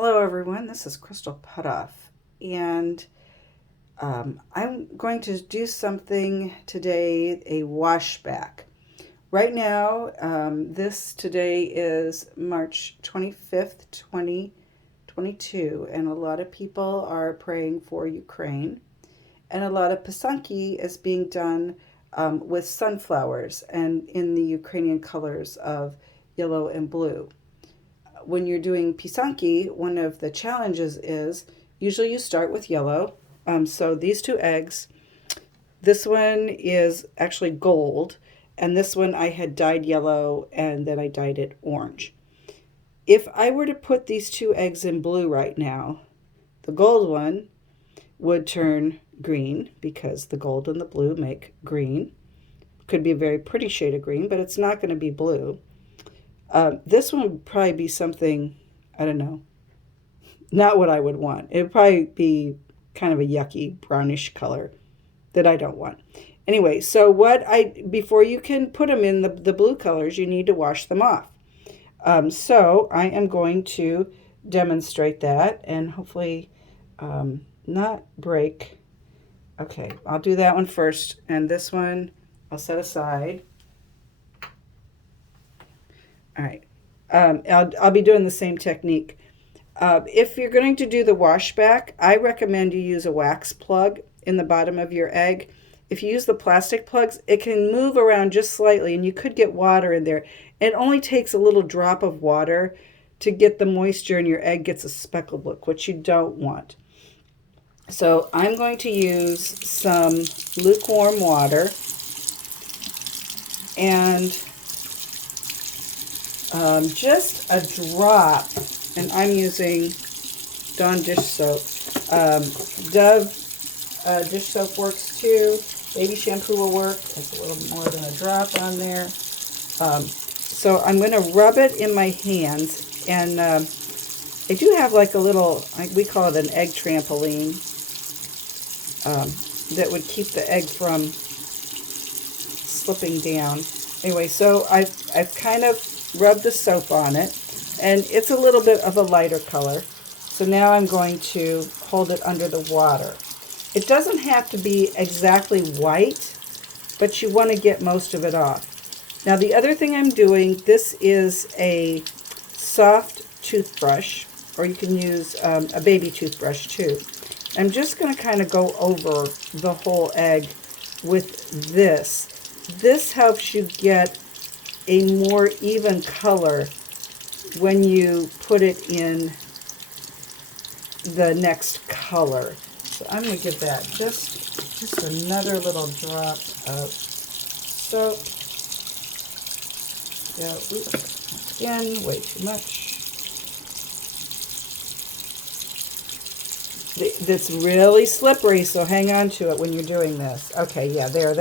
Hello everyone, this is Crystal Putoff, and I'm going to do something today, a washback. Right now, this today is March 25th, 2022, and a lot of people are praying for Ukraine, and a lot of Pysanky is being done with sunflowers and in the Ukrainian colors of yellow and blue. When you're doing Pysanky, one of the challenges is usually you start with yellow. So these two eggs, this one is actually gold, and this one I had dyed yellow and then I dyed it orange. If I were to put these two eggs in blue right now, the gold one would turn green because the gold and the blue make green. Could be a very pretty shade of green, but it's not going to be blue. This one would probably be something, I don't know, not what I would want. It would probably be kind of a yucky brownish color that I don't want. Anyway, so before you can put them in the blue colors, you need to wash them off. So I am going to demonstrate that and hopefully not break. Okay, I'll do that one first, and this one I'll set aside. All right. I'll be doing the same technique. If you're going to do the washback, I recommend you use a wax plug in the bottom of your egg. If you use the plastic plugs, it can move around just slightly and you could get water in there. It only takes a little drop of water to get the moisture and your egg gets a speckled look, which you don't want. So I'm going to use some lukewarm water and just a drop, and I'm using Dawn dish soap. Dove dish soap works too. Baby shampoo will work. It's a little more than a drop on there. So I'm going to rub it in my hands, and I do have like a little, we call it an egg trampoline, that would keep the egg from slipping down. Anyway, so I've kind of rub the soap on it, and it's a little bit of a lighter color. So now I'm going to hold it under the water. It doesn't have to be exactly white, but you want to get most of it off. Now the other thing I'm doing, this is a soft toothbrush, or you can use a baby toothbrush too. I'm just going to kind of go over the whole egg with this. This helps you get a more even color when you put it in the next color. So I'm going to give that just another little drop of soap. Yeah, oops, again, way too much. It's really slippery, so hang on to it when you're doing this. Okay, yeah, there,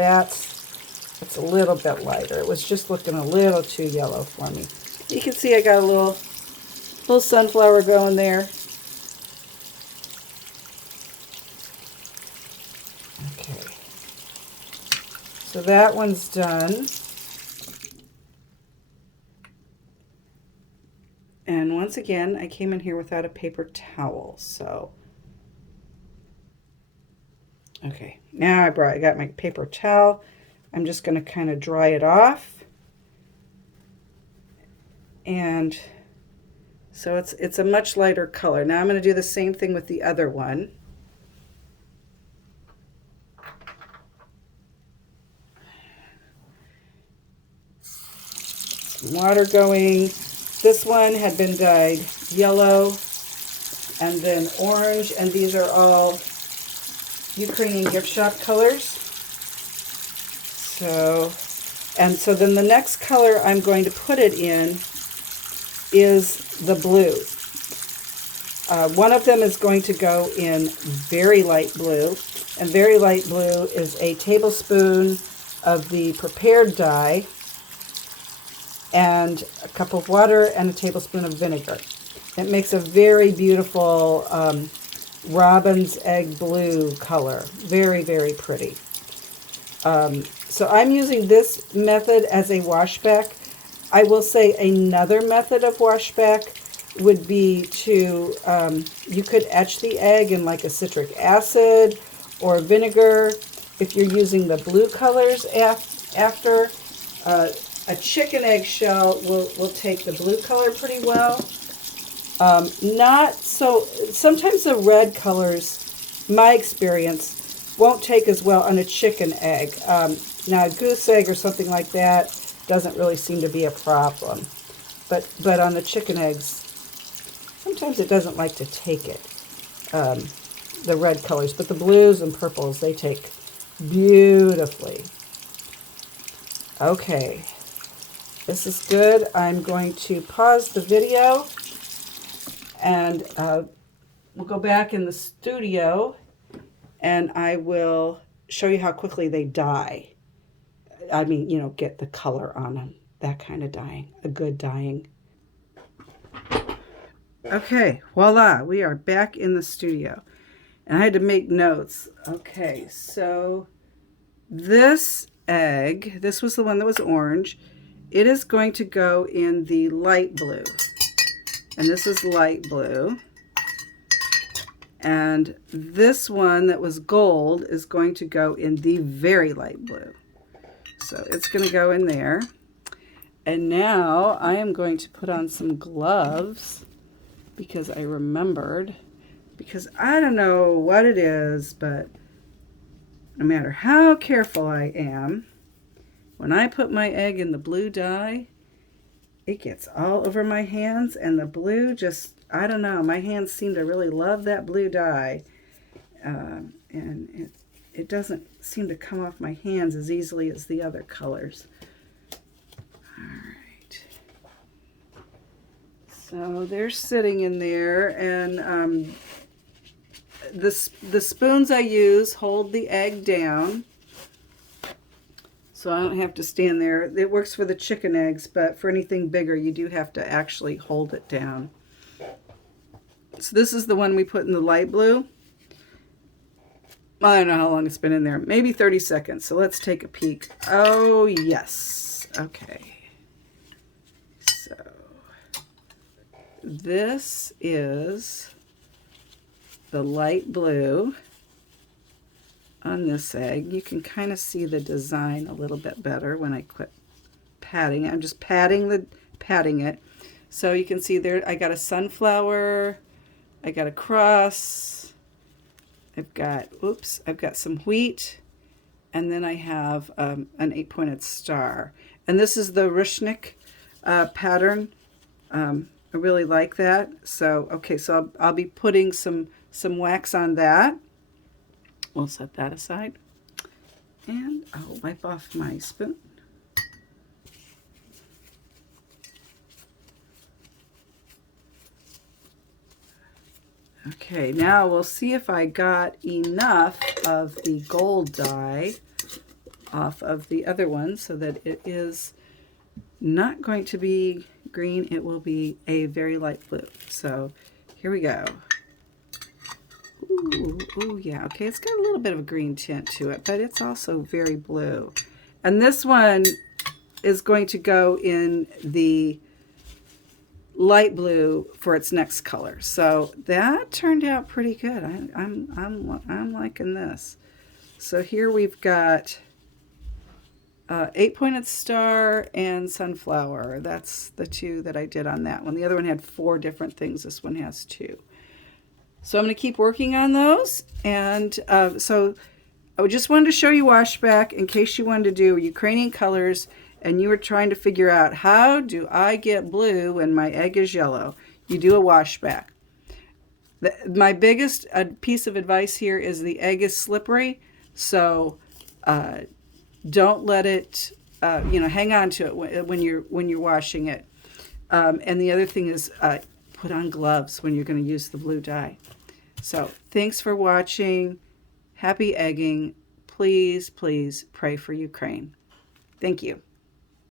it's a little bit lighter. It was just looking a little too yellow for me. You can see I got a little sunflower going there. Okay. So that one's done. And once again, I came in here without a paper towel, so. Okay, now I got my paper towel. I'm just going to kind of dry it off. And so it's a much lighter color. Now I'm going to do the same thing with the other one. Some water going. This one had been dyed yellow and then orange, and these are all Ukrainian gift shop colors. So then the next color I'm going to put it in is the blue. One of them is going to go in very light blue, and very light blue is a tablespoon of the prepared dye and a cup of water and a tablespoon of vinegar. It makes a very beautiful robin's egg blue color. Very, very pretty. So I'm using this method as a washback. I will say another method of washback would be to, you could etch the egg in like a citric acid or vinegar. If you're using the blue colors after, a chicken egg shell will take the blue color pretty well. Not so, sometimes the red colors, my experience, won't take as well on a chicken egg. Now a goose egg or something like that doesn't really seem to be a problem. But on the chicken eggs, sometimes it doesn't like to take it, the red colors. But the blues and purples, they take beautifully. Okay, this is good. I'm going to pause the video, and we'll go back in the studio, and I will show you how quickly they dye. I mean, you know, get the color on them. That kind of dyeing, a good dyeing. Okay, voila, we are back in the studio. And I had to make notes. Okay, so this egg, this was the one that was orange. It is going to go in the light blue. And this is light blue. And this one that was gold is going to go in the very light blue. So it's going to go in there. And now I am going to put on some gloves because I remembered. Because I don't know what it is, but no matter how careful I am, when I put my egg in the blue dye, it gets all over my hands, and the blue just, I don't know, my hands seem to really love that blue dye. And it doesn't seem to come off my hands as easily as the other colors. All right. So they're sitting in there, and the spoons I use hold the egg down, so I don't have to stand there. It works for the chicken eggs, but for anything bigger, you do have to actually hold it down. So this is the one we put in the light blue. I don't know how long it's been in there. Maybe 30 seconds. So let's take a peek. Oh, yes. Okay. So this is the light blue on this egg. You can kind of see the design a little bit better when I quit patting it. I'm just patting it. So you can see there I got a sunflower, I got a cross, I've got some wheat, and then I have an 8-pointed star. And this is the Rushnik pattern. I really like that. So, okay, so I'll be putting some wax on that. We'll set that aside. And I'll wipe off my spoon. Okay, now we'll see if I got enough of the gold dye off of the other one so that it is not going to be green. It will be a very light blue. So here we go. Ooh, yeah. Okay, it's got a little bit of a green tint to it, but it's also very blue. And this one is going to go in the light blue for its next color. So that turned out pretty good. I'm liking this. So here we've got 8-pointed star and sunflower. That's the two that I did on that one. The other one had 4 different things. This one has 2. So I'm going to keep working on those. And so I just wanted to show you washback in case you wanted to do Ukrainian colors and you were trying to figure out, how do I get blue when my egg is yellow? You do a washback. My biggest piece of advice here is the egg is slippery, so don't let it, hang on to it when you're washing it. And the other thing is put on gloves when you're going to use the blue dye. So thanks for watching. Happy egging. Please, please pray for Ukraine. Thank you.